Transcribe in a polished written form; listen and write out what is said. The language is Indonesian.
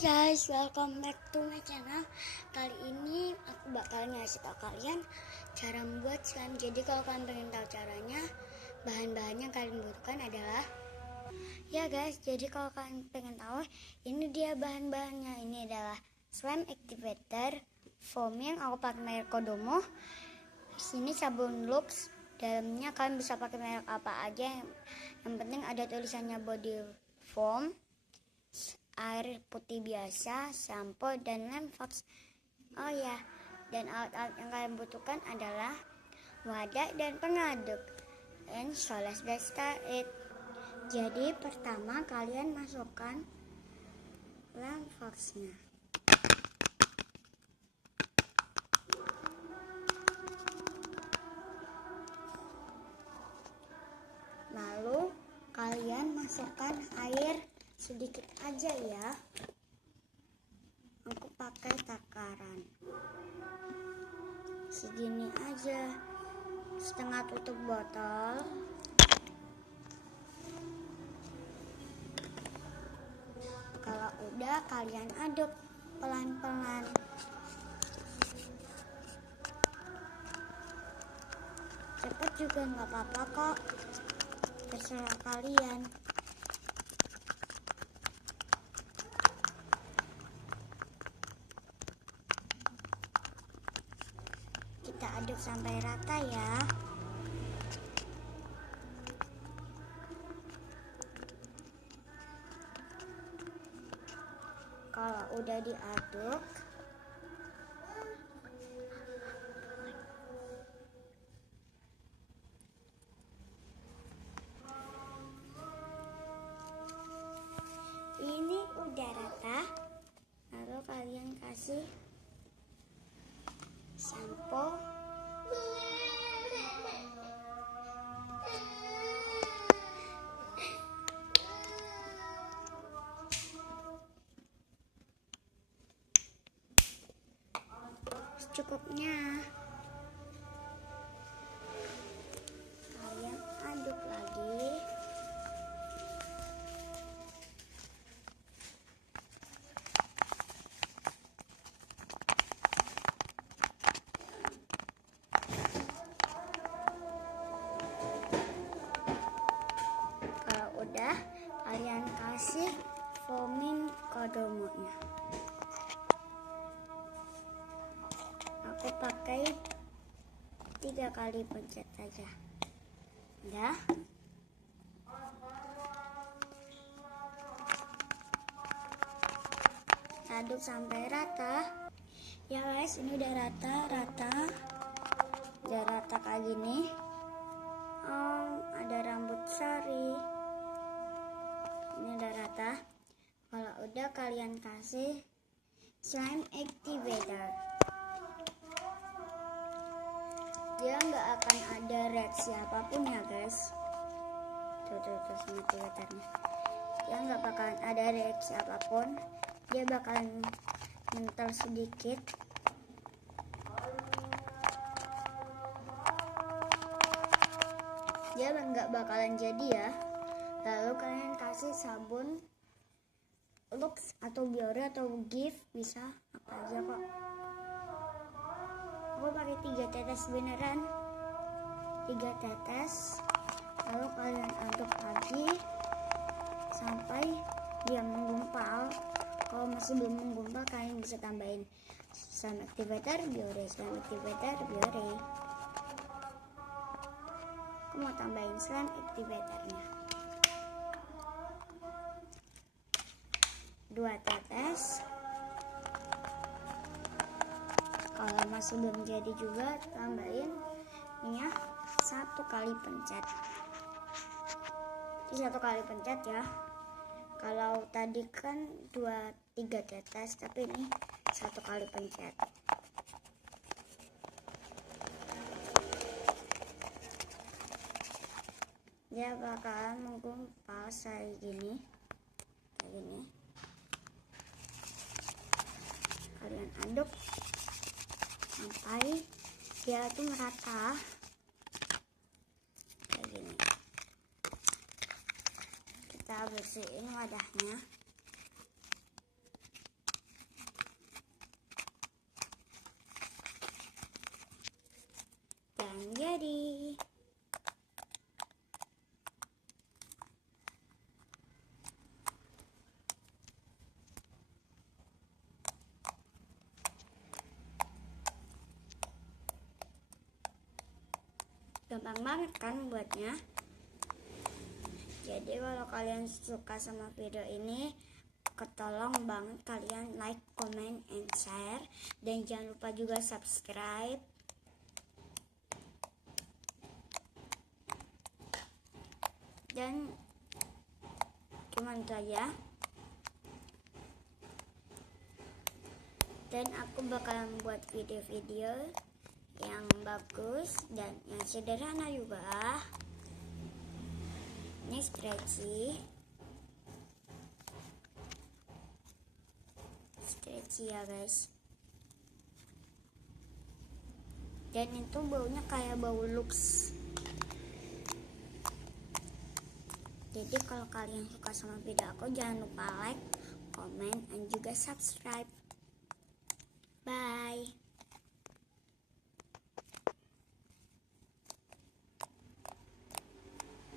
guys, welcome back to my channel. Kali ini aku bakal ngasih tau kalian cara membuat slime. Jadi kalau kalian pengen tahu caranya, bahan-bahannya kalian butuhkan adalah guys, jadi kalau kalian pengen tahu, ini dia bahan-bahannya. Ini adalah slime activator foam yang aku pakai merek Kodomo. Sini sabun Lux, dalamnya kalian bisa pakai merek apa aja, yang penting ada tulisannya body foam, air putih biasa, sampo, dan lem fox. Oh ya, dan alat-alat yang kalian butuhkan adalah wadah dan pengaduk. And so let's get started. Jadi pertama kalian masukkan lem foxnya. Lalu kalian masukkan air sedikit aja ya. Aku pakai takaran segini aja, setengah tutup botol. Kalau udah, kalian aduk pelan-pelan. Cepet juga nggak apa-apa kok, terserah kalian. Kita aduk sampai rata ya. Kalau udah diaduk, ini udah rata. Lalu kalian kasih sampo, secukupnya. Kalian aduk lagi. Kalau udah, kalian kasih foaming Kodomo-nya. Aku pakai 3 kali pencet saja. Udah. Aduk sampai rata. Ya guys, ini udah rata. Udah rata kayak gini. Ada rambut sari. Ini udah rata. Kalau udah, kalian kasih slime activator. Dia nggak akan ada reaksi apapun ya guys. Tuh slime activatornya. Dia nggak bakalan ada reaksi apapun. Dia bakalan mental sedikit. Dia nggak bakalan jadi ya. Lalu kalian kasih sabun Lux atau Biore atau Gift, bisa apa aja kok. Aku pakai 3 tetes beneran, 3 tetes. Lalu kalian aduk lagi sampai dia menggumpal. Kalau masih belum menggumpal, kalian bisa tambahin slime activator Biore, slime activator Biore. Aku mau tambahin slime activatornya 2 tetes. Kalau masih belum jadi juga, tambahin minyak 1 kali pencet. Ini 1 kali pencet ya. Kalau tadi kan 2-3 tetes, tapi ini 1 kali pencet. Dia bakalan menggumpal kayak gini. Kalian aduk sampai dia tuh merata kayak gini. Kita bersihin wadahnya. Gampang banget kan buatnya. Jadi kalau kalian suka sama video ini, ketolong banget kalian like, comment, and share. Dan jangan lupa juga subscribe. Dan cuman itu aja. Dan aku bakalan buat video-video yang bagus dan yang sederhana juga. Ini stretchy ya guys. Dan itu baunya kayak bau Lux. Jadi kalau kalian suka sama video aku, jangan lupa like, comment, dan juga subscribe. Bye.